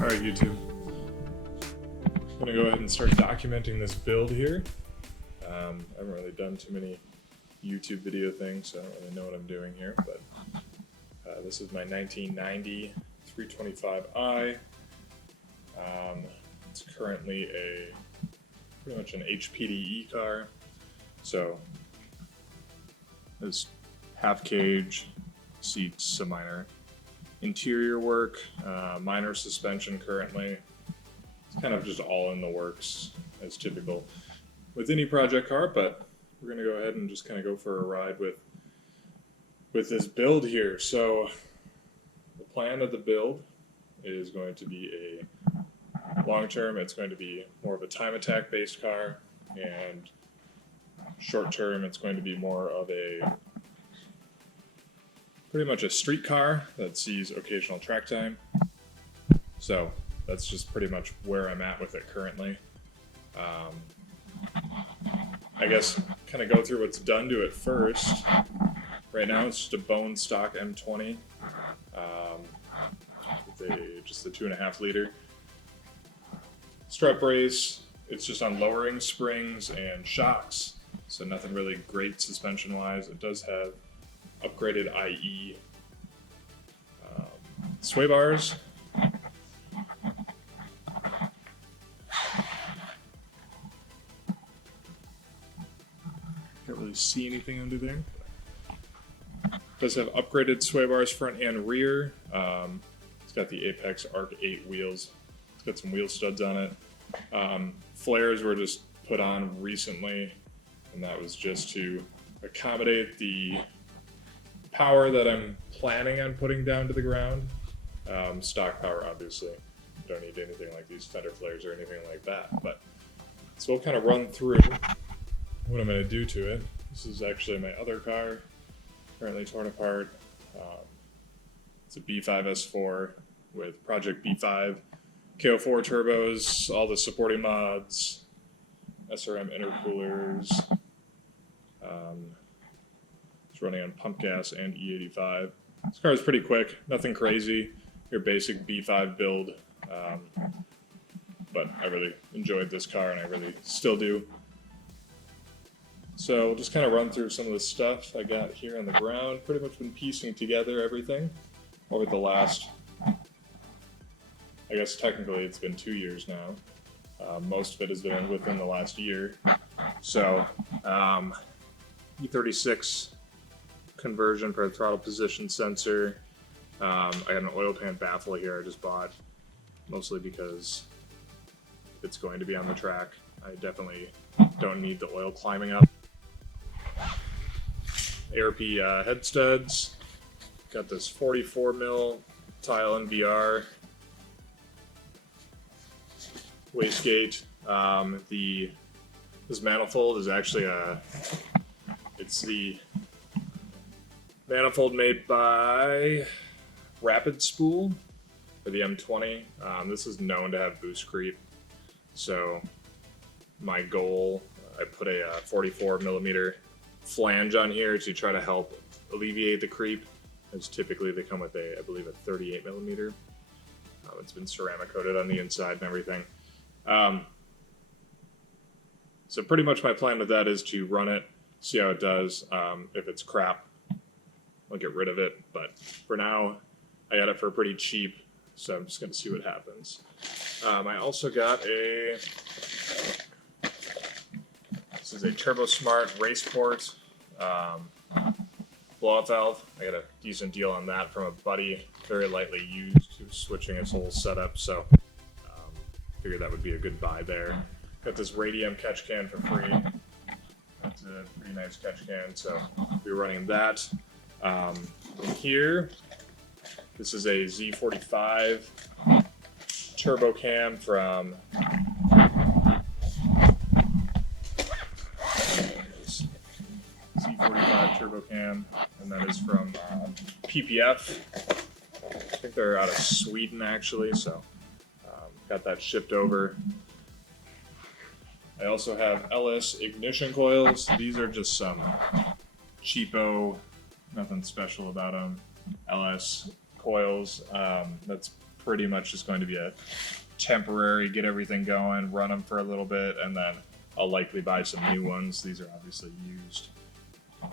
Alright, YouTube. I'm going to go ahead and start documenting this build here. I haven't really done too many YouTube video things, so I don't really know what I'm doing here, but this is my 1990 325i. It's currently pretty much an HPDE car, so there's half cage, seats, some minor interior work, minor suspension currently. It's kind of just all in the works as typical with any project car, but we're going to go ahead and just kind of go for a ride with this build here. So the plan of the build is going to be a long term, it's going to be more of a time attack based car, and short term it's going to be more of a pretty much a street car that sees occasional track time. So that's just pretty much where I'm at with it currently. I guess kind of go through what's done to it first. Right now it's just a bone stock M20 with just the 2.5 liter. Strut brace, it's just on lowering springs and shocks, so nothing really great suspension wise. It does have upgraded IE sway bars. Can't really see anything under there. It does have upgraded sway bars front and rear. It's got the Apex Arc 8 wheels. It's got some wheel studs on it. Flares were just put on recently, and that was just to accommodate the power that I'm planning on putting down to the ground. Stock power, obviously. Don't need anything like these fender flares or anything like that. But so we'll kind of run through what I'm going to do to it. This is actually my other car, currently torn apart. It's a B5 S4 with Project B5, KO4 turbos, all the supporting mods, SRM intercoolers. It's running on pump gas and E85. This car is pretty quick, nothing crazy, your basic B5 build, but I really enjoyed this car and I really still do. So we'll just kind of run through some of the stuff I got here on the ground. Pretty much been piecing together everything over the last, I guess technically it's been 2 years now. Most of it has been within the last year. So E36 conversion for a throttle position sensor. I got an oil pan baffle here I just bought, mostly because it's going to be on the track. I definitely don't need the oil climbing up. ARP head studs. Got this 44 mil tile NVR. Wastegate. This manifold is actually it's the manifold made by Rapid Spool for the M20. This is known to have boost creep, so my goal, I put a 44 millimeter flange on here to try to help alleviate the creep, as typically they come with I believe a 38 millimeter. It's been ceramic coated on the inside and everything. So pretty much my plan with that is to run it, see how it does. If it's crap, I'll get rid of it, but for now I got it for pretty cheap, so I'm just going to see what happens. I also got this is a Turbo Smart race port blow-off valve. I got a decent deal on that from a buddy, very lightly used, who's switching his whole setup, so figured that would be a good buy there. Got this Radium catch can for free. That's a pretty nice catch can, so I'll be running that. Here, this is a Z45 turbo cam from Z45 turbo cam, and that is from PPF. I think they're out of Sweden actually, so got that shipped over. I also have LS ignition coils. These are just some cheapo, nothing special about them. LS coils. That's pretty much just going to be a temporary, get everything going, run them for a little bit, and then I'll likely buy some new ones. These are obviously used.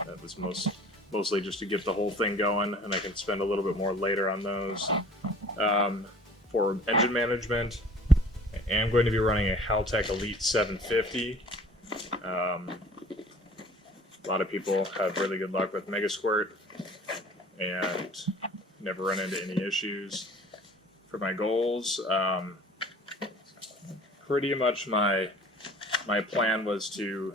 That was mostly just to get the whole thing going, and I can spend a little bit more later on those. For engine management, I am going to be running a Haltech Elite 750. A lot of people have really good luck with Mega Squirt and never run into any issues. For my goals, pretty much my plan was to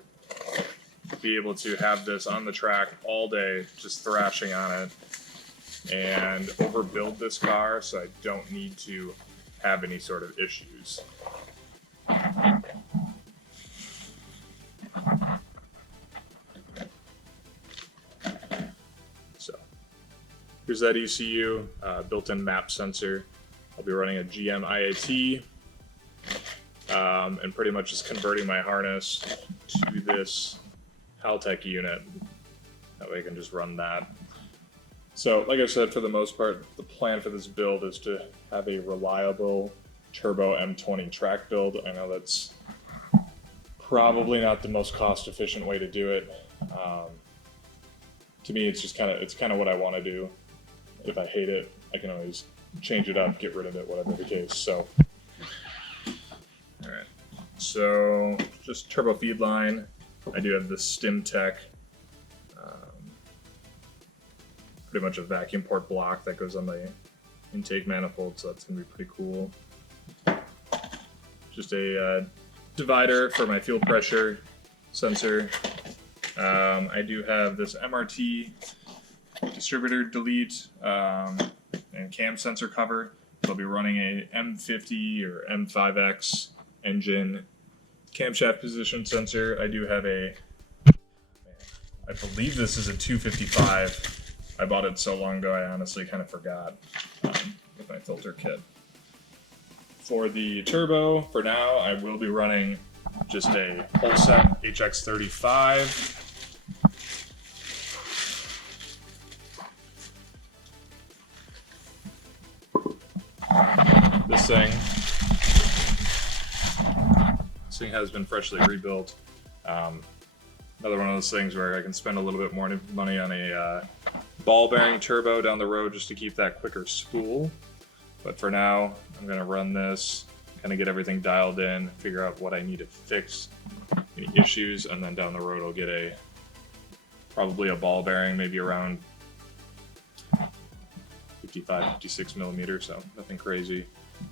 be able to have this on the track all day, just thrashing on it, and overbuild this car so I don't need to have any sort of issues. So here's that ECU, built-in map sensor. I'll be running a GM IAT, and pretty much just converting my harness to this Haltech unit. That way I can just run that. So, like I said, for the most part, the plan for this build is to have a reliable turbo M20 track build. I know that's probably not the most cost-efficient way to do it. To me, it's kind of what I want to do. If I hate it, I can always change it up, get rid of it, whatever the case. So, all right. So, just turbo feed line. I do have the StimTech, pretty much a vacuum port block that goes on the intake manifold, so that's going to be pretty cool. Just a divider for my fuel pressure sensor. I do have this MRT distributor delete and cam sensor cover. I'll be running a M50 or M5X engine camshaft position sensor. I do have I believe this is a 255. I bought it so long ago I honestly kind of forgot with my filter kit. For the turbo, for now, I will be running just a Holset HX35. This thing has been freshly rebuilt. Another one of those things where I can spend a little bit more money on a ball bearing turbo down the road just to keep that quicker spool. But for now, I'm going to run this, kind of get everything dialed in, figure out what I need to fix, any issues, and then down the road I'll get probably a ball bearing, maybe around 55, 56 millimeters, so nothing crazy.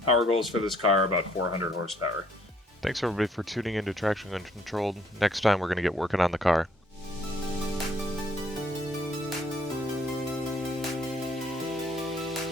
Power goals for this car are about 400 horsepower. Thanks everybody for tuning into Traction Uncontrolled. Next time we're going to get working on the car.